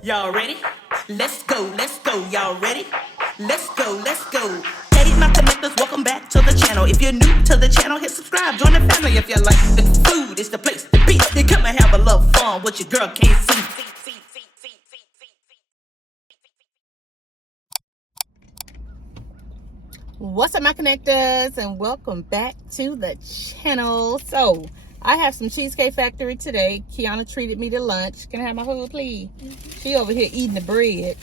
Y'all ready? Let's go, y'all ready? Let's go, Hey, my connectors, welcome back to the channel. If you're new to the channel, hit subscribe, join the family. If you like the food, it's the place to be. You come and have a little fun, what your girl can't see. What's up, my connectors, and welcome back to the channel. So I have some Cheesecake Factory today. KIONA treated me to lunch. Can I have my hug, please? She over here eating the bread.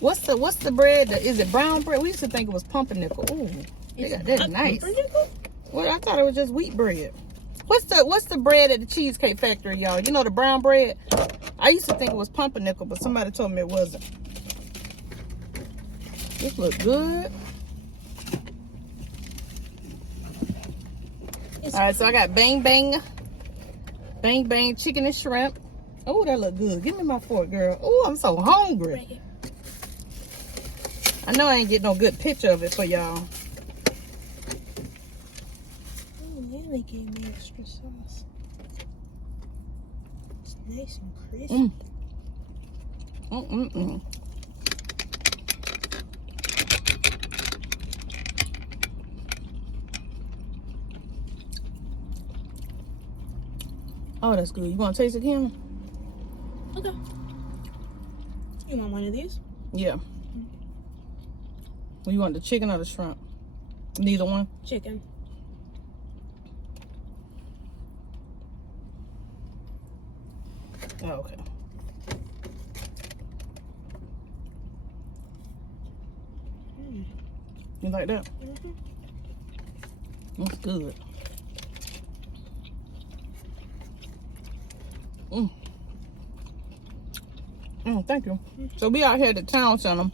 What's the bread? Is it brown bread? We used to think it was pumpernickel. Ooh, that's nice. Well, I thought it was just wheat bread. What's the bread at the Cheesecake Factory, y'all? You know, the brown bread? I used to think it was pumpernickel, but somebody told me it wasn't. This looks good. All right, so I got bang bang chicken and shrimp. Oh, that look good. Give me my fork, girl. Oh, I'm so hungry. I know I ain't get no good picture of it for y'all. Oh, yeah, they gave me extra sauce. It's nice and crispy. Oh, that's good. You want to taste it, Kim? Okay. You want one of these? Yeah. You want the chicken or the shrimp? Neither one? Chicken. Oh, okay. You like that? That's good. Thank you. So we out here at the town center.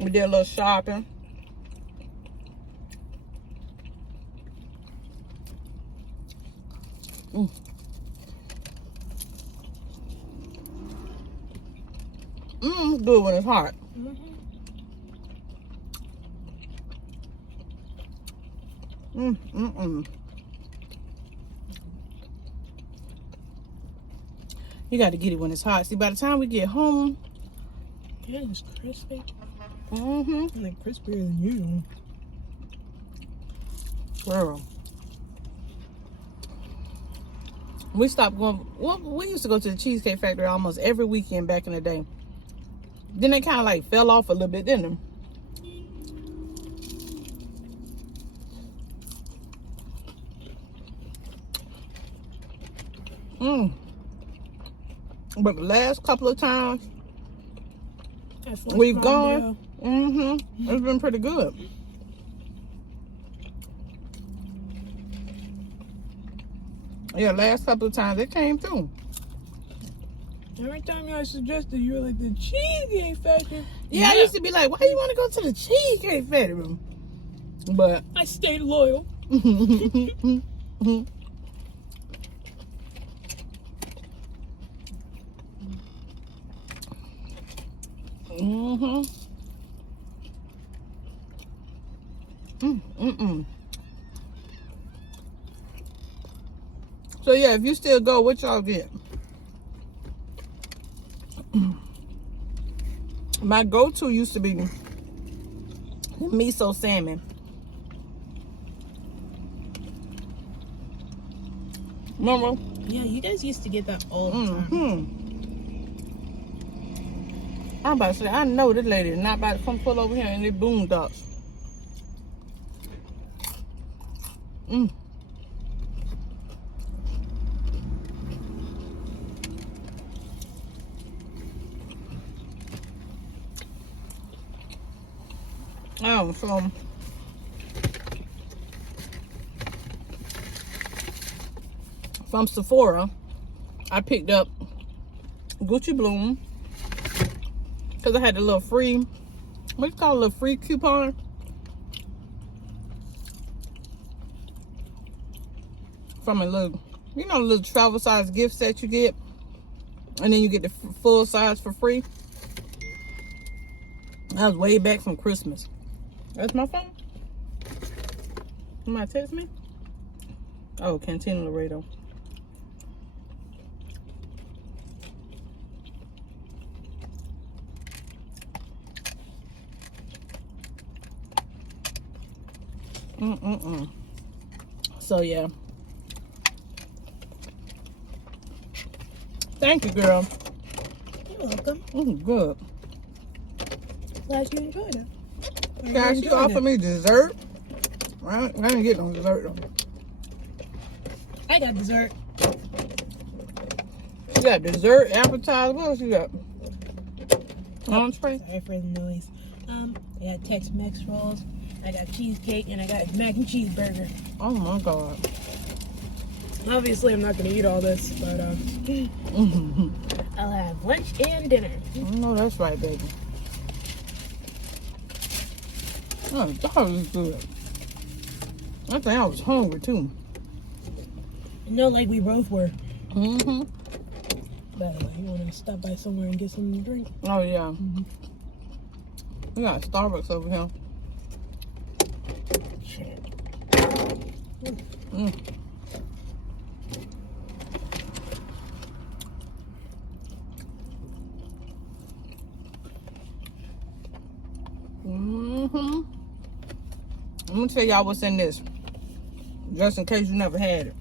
We did a little shopping. It's good when it's hot. You got to get it when it's hot. See, by the time we get home, Yeah, it's crispy. like crispier than usual. girl. We stopped going. Well, we used to go to the Cheesecake Factory almost every weekend back in the day. Then they kind of like fell off a little bit, didn't they? But the last couple of times we've gone, it's been pretty good. Yeah, last couple of times they came through. Every time y'all suggested you were like the Cheesecake Factory. Yeah, I used to be like, why you want to go to the Cheesecake Factory? But I stayed loyal. So yeah, if you still go, what y'all get? My go-to used to be the miso salmon. Remember? Yeah, you guys used to get that all the time. I'm about to say, I know this lady is not about to come pull over here in the boondocks. From Sephora, I picked up Gucci Bloom because I had a little free, what you call it, a little free coupon. From a little, you know, little travel size gift set you get, and then you get the full size for free. That was way back from Christmas. That's my phone. Somebody text me? Oh, Cantina Laredo. So yeah. Thank you, girl. You're welcome. Good. Glad you enjoyed it. Guys, she offered me dessert. I didn't get no dessert though. I got dessert. She got dessert, appetizer. What else you got? Entree? Sorry for the noise. I got Tex-Mex rolls. I got cheesecake, and I got mac and cheese burger. Oh my God. Obviously, I'm not gonna eat all this, but I'll have lunch and dinner. No, that's right, baby. Oh, that was good. I think I was hungry too. No, like we both were. Mm-hmm. By the way, you want to stop by somewhere and get something to drink? Oh yeah. We got Starbucks over here. Shit. I'm gonna tell y'all what's in this, just in case you never had it.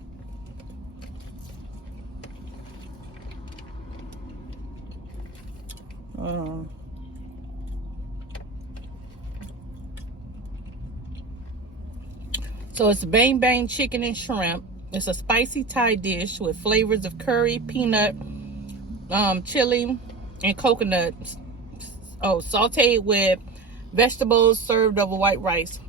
So it's bang bang chicken and shrimp. It's a spicy Thai dish with flavors of curry, peanut, chili, and coconut. Oh, sauteed with vegetables served over white rice.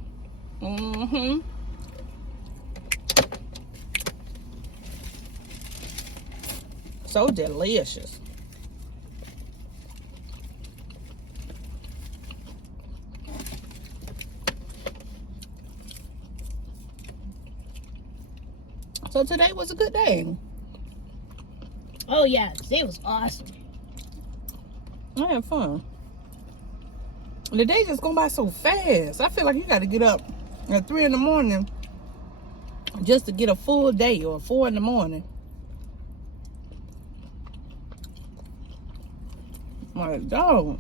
So delicious. So today was a good day. Oh yeah, today was awesome. I had fun. The day just going by so fast. I feel like you got to get up at 3 in the morning just to get a full day, or 4 in the morning. My dog.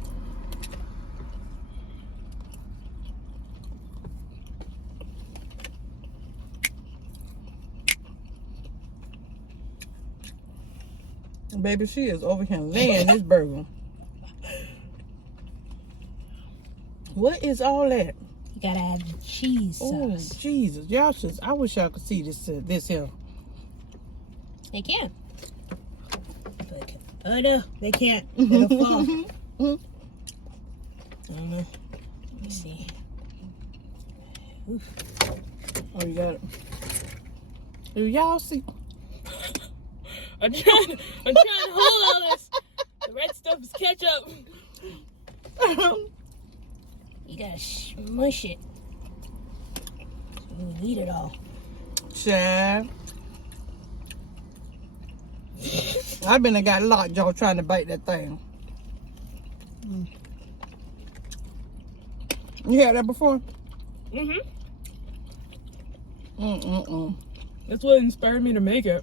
Baby, she is over here laying this burger. What is all that? You gotta have the cheese Oh, sauce. Jesus. Y'all should, I wish y'all could see this here. They can. Oh no, they can't. It'll fall. I don't know. Let me see. Oof. Oh, you got it. Do y'all see? I'm trying to hold all this. The red stuff is ketchup. You gotta smush it. So you eat it all. Chad. I've been and got lockjaw trying to bite that thing. You had that before? That's what inspired me to make it.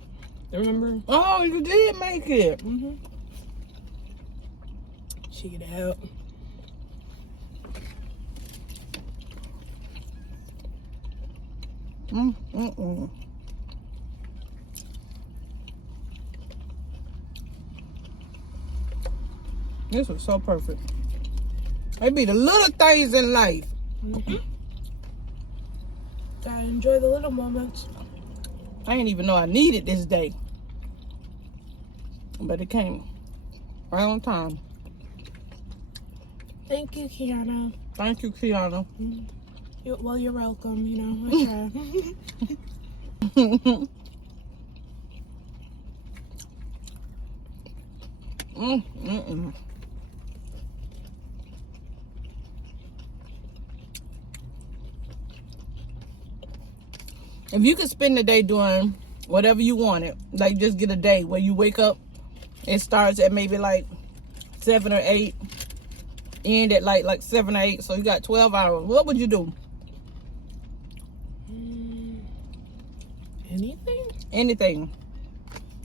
Remember? Oh, you did make it. Check it out. This was so perfect. It be the little things in life. Gotta enjoy the little moments. I didn't even know I needed this day. But it came right on time. Thank you, KIONA. Thank you, KIONA. Well, you're welcome. You know, I try. If you could spend the day doing whatever you wanted, like just get a day where you wake up, it starts at maybe like 7 or 8, end at like 7 or 8, so you got 12 hours. What would you do? Anything? Anything.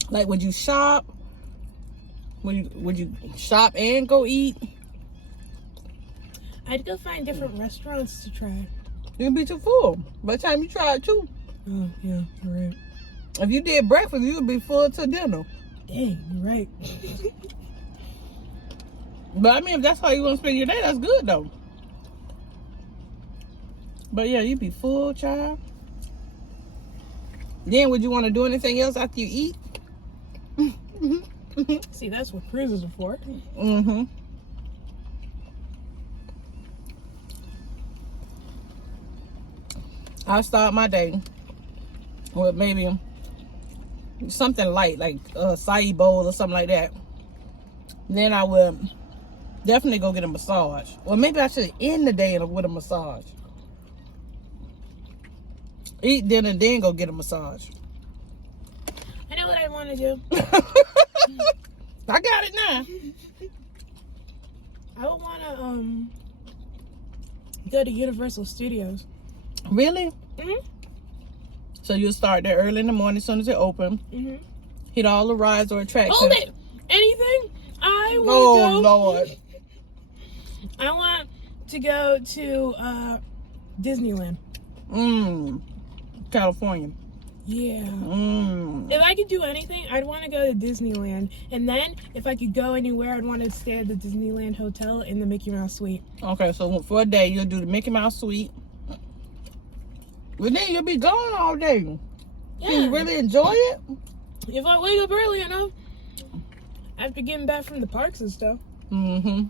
Like, would you shop? Would you shop and go eat? I'd go find different restaurants to try. You'll be too full by the time you try it too. Oh, yeah, you're right. If you did breakfast, you'd be full to dinner. Dang, you're right. But I mean, if that's how you want to spend your day, that's good though. But yeah, you'd be full, child. Then would you want to do anything else after you eat? See, that's what cruises are for. Mm-hmm. I'll start my day with maybe something light, like a acai bowl or something like that. Then I would definitely go get a massage. Or maybe I should end the day with a massage. Eat dinner, then go get a massage. I know what I want to do. I got it now. I would want to go to Universal Studios. Really? Mm-hmm. So you'll start there early in the morning as soon as it open. Mm-hmm. Hit all the rides or attractions. Hold it! Anything? I want Oh, to go. Lord. I want to go to Disneyland. California. Yeah. Mm. If I could do anything, I'd want to go to Disneyland. And then, if I could go anywhere, I'd want to stay at the Disneyland Hotel in the Mickey Mouse Suite. Okay, so for a day, you'll do the Mickey Mouse Suite. But then you'll be gone all day. Yeah. Can you really enjoy it? If I wake up early enough, after getting back from the parks and stuff. Mm-hmm.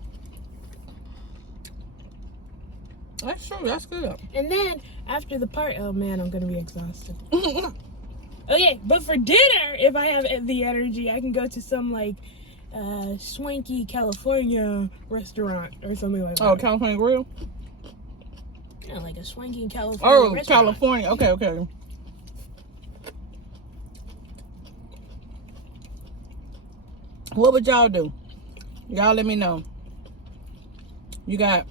That's true. That's good. And then, after the park, oh man, I'm going to be exhausted. Okay, but for dinner, if I have the energy, I can go to some, like, swanky California restaurant or something like that. Oh, California Grill? Yeah, like a swanky California Oh, restaurant. California. Okay, okay. What would y'all do? Y'all let me know. You got,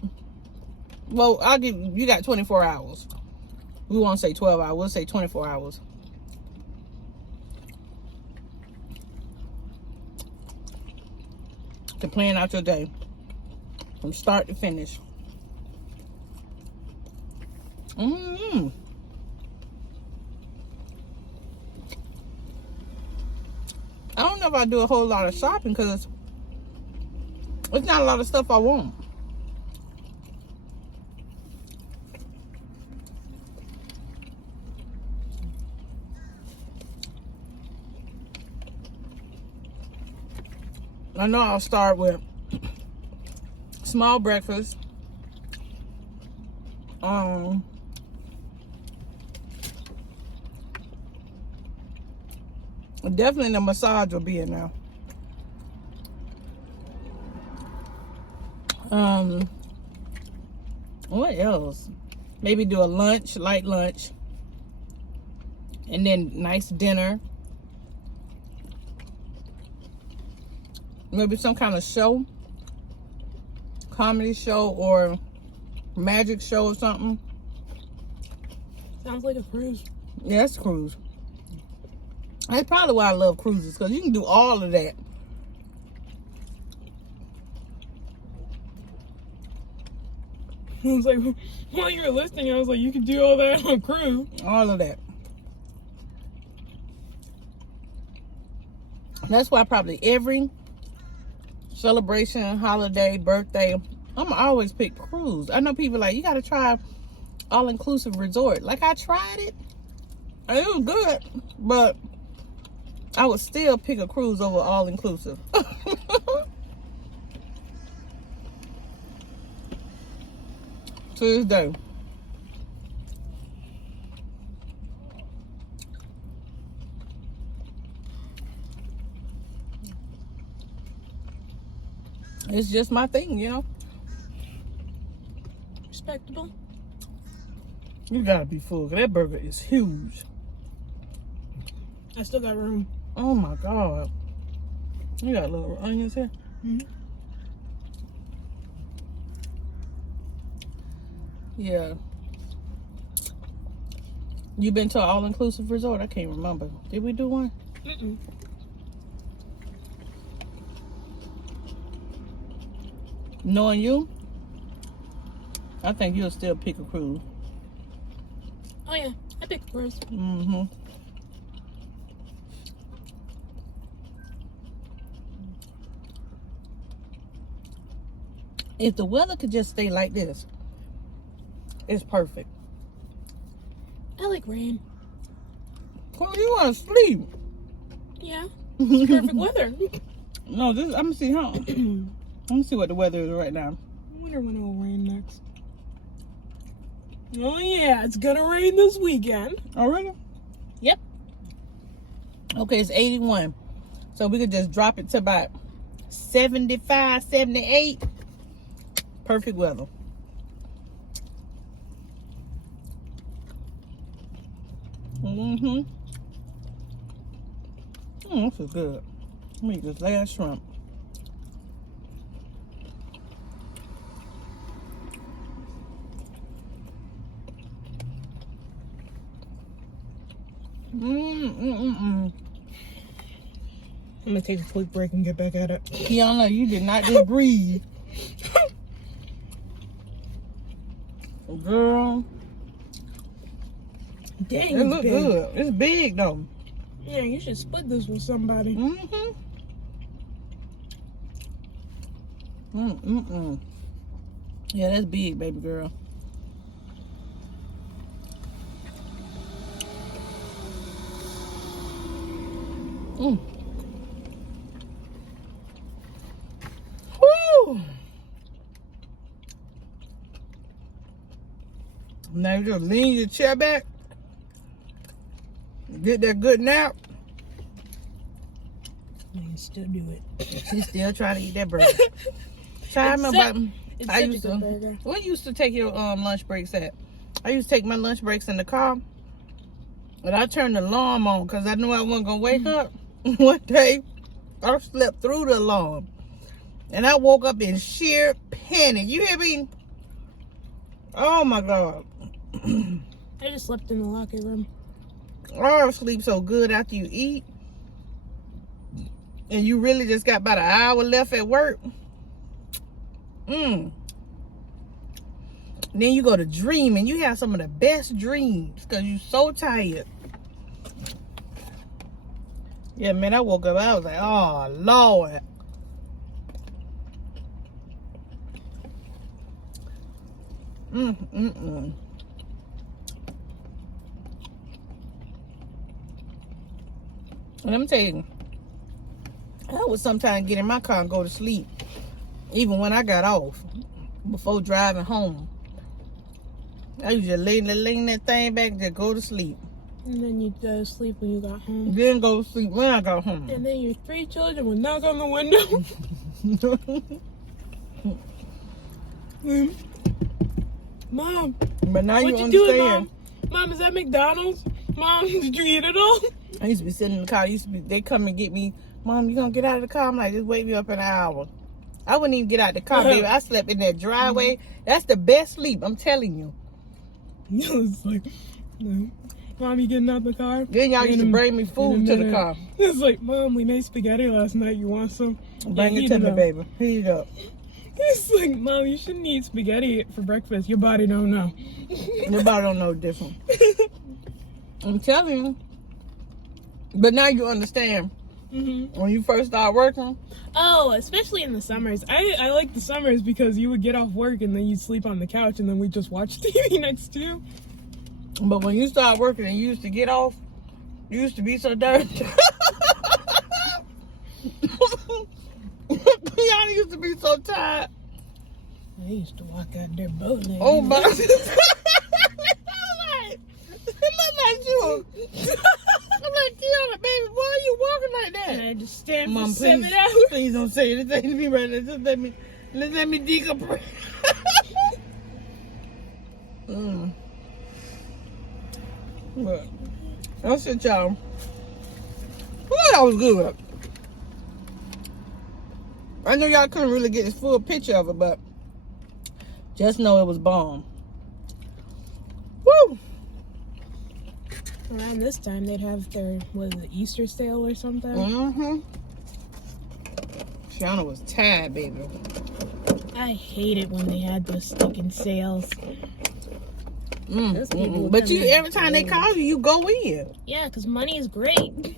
well, I'll give you got 24 hours. We won't say 12 hours. We'll say 24 hours. To plan out your day from start to finish. I don't know if I do a whole lot of shopping because it's not a lot of stuff I want. I know I'll start with small breakfast. Definitely the massage will be in there. What else? Maybe do a lunch, light lunch. And then nice dinner. Maybe some kind of show. Comedy show or magic show or something. Sounds like a cruise. Yeah, it's a cruise. That's probably why I love cruises, because you can do all of that. I was like, while you were listening, I was like, you can do all that on a cruise. All of that. That's why probably every celebration, holiday, birthday, I'm always pick cruise. I know people like, you got to try all-inclusive resort. Like, I tried it. And it was good, but I would still pick a cruise over all-inclusive. To this day. It's just my thing, you know. Respectable. You gotta be full, 'cause that burger is huge. I still got room. Oh my God. You got little onions here? Mm-hmm. Yeah. You been to an all-inclusive resort? I can't remember. Did we do one? Mm-mm. Knowing you, I think you'll still pick a cruise. Oh yeah, I picked yours. Mm-hmm. If the weather could just stay like this, it's perfect. I like rain. Well, you want to sleep? Yeah, it's perfect weather. No, this. I'm gonna see how. Let me see what the weather is right now. I wonder when it will rain next. Oh yeah, it's gonna rain this weekend. Oh really? Yep. Okay, it's 81. So we could just drop it to about 75, 78. Perfect weather. Mm-hmm. This is good. Let me eat this last shrimp. I'm gonna take a quick break and get back at it. KIONA, you did not just breathe. Girl. Dang, It it's look big. good. It's big though. Yeah, you should split this with somebody. Yeah, that's big, baby girl. Woo! Now you just lean your chair back. Get that good nap. I can still do it. She's still trying to eat that burger. I remember It's I such used a good to. burger. Where you used to take your lunch breaks at? I used to take my lunch breaks in the car. But I turned the alarm on because I knew I wasn't gonna wake up. One day, I slept through the alarm, and I woke up in sheer panic. You hear me? Oh my God! I just slept in the locker room. Oh, sleep so good after you eat, and you really just got about an hour left at work. Then you go to dream, and you have some of the best dreams because you're so tired. Yeah, man, I woke up, I was like, oh, Lord. Let me tell you, I would sometimes get in my car and go to sleep, even when I got off, before driving home. I used to lean that thing back and just go to sleep. And then you'd go to sleep when you got home. Then go to sleep when I got home. And then your 3 children would knock on the window. Mom, But now what you you doing, understand. Mom? Mom, is that McDonald's? Mom, did you eat it all? I used to be sitting in the car. They come and get me. Mom, you gonna get out of the car? I'm like, just wake me up in an hour. I wouldn't even get out the car, baby. I slept in that driveway. That's the best sleep, I'm telling you. It's like, Mom, you getting out the car? Then y'all used to bring me food to the car. It's like, Mom, we made spaghetti last night. You want some? Bring Yeah, it to heat me, up. baby. Heat it up. It's like, Mom, you shouldn't eat spaghetti for breakfast. Your body don't know. Nobody don't know different. I'm telling you. But now you understand. When you first start working. Oh, especially in the summers. I like the summers because you would get off work and then you'd sleep on the couch and then we'd just watch TV next to you. But when you start working and you used to get off, you used to be so dirty. Y'all used to be so tired. I used to walk out there boating. Oh my! It looked like you. I'm like, KIONA, baby, why are you walking like that? And I just stand Mom, for 7 please, hours. please don't say anything to me right now. Just let me decompress. But that's it, y'all. Well, that was good. I know y'all couldn't really get this full picture of it, but just know it was bomb. Woo! Around this time, they'd have their, what is it, Easter sale or something? KIONA was tired, baby. I hate it when they had those stinking sales. But you, every time they call you, you go in. Yeah, because money is great.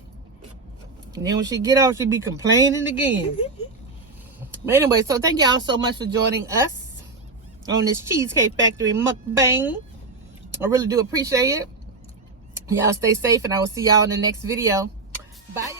And then when she get off, she be complaining again. But anyway, so thank y'all so much for joining us on this Cheesecake Factory mukbang. I really do appreciate it. Y'all stay safe, and I will see y'all in the next video. Bye.